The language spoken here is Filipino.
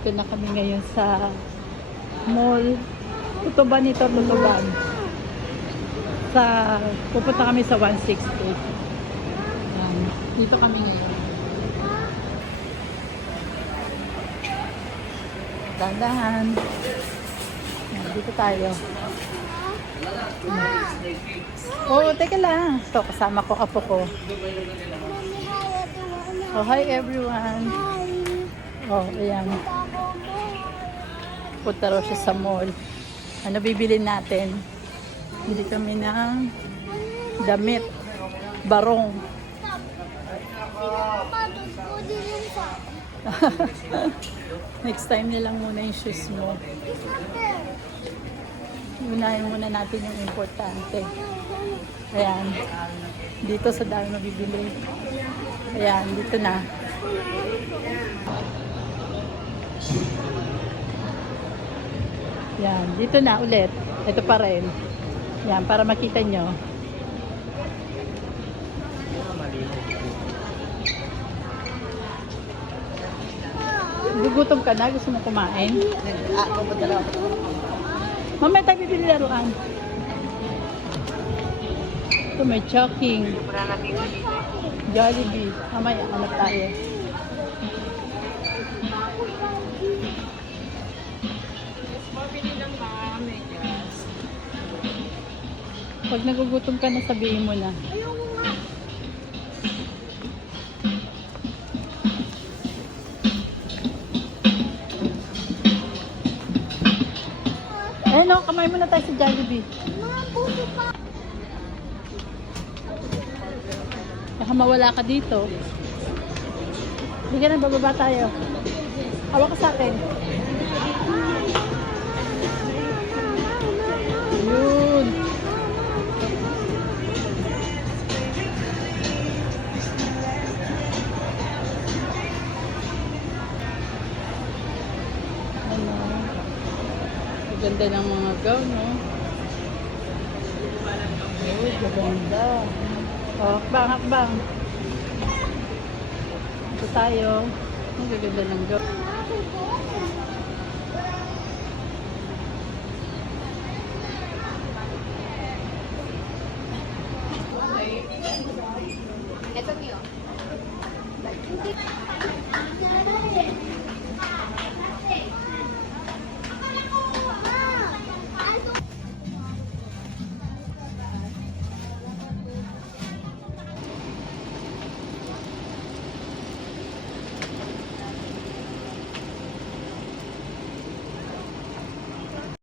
Nandito na kami ngayon sa mall. Tutuban ito, tutuban. Pupunta kami sa 160. Yan. Dito kami ngayon. Dandahan. Yan, dito tayo. Oo, teka lang. So, kasama ko, apo ko. Oh, hi everyone. Oh, ayan. Punta raw siya sa mall. Ano bibili natin? Bili kami ng damit. Barong. Next time na lang muna yung shoes mo. Unahin muna natin yung importante. Ayan. Dito sa dami mabibili. Ayan, dito na. Yan, dito na ulit. Ito pa rin. Yan, para makita nyo. Gugutom ka na? Gusto mo kumain? Mamaya tayo bibili laruan. Ito may choking. Jollibee. Mamaya, hanap tayo. Pag nagugutom ka na, sabihin mo na. Eh no, kamay muna tayo sa Jollibee. Baka mawala ka dito. Hindi ka na, bababa tayo. Hawak ka sa akin. Yun. Ano? Ganda ng mga gown, no? Oh, ganda. Oh, hakbang, hakbang. Ito tayo. Ang gaganda ng gown.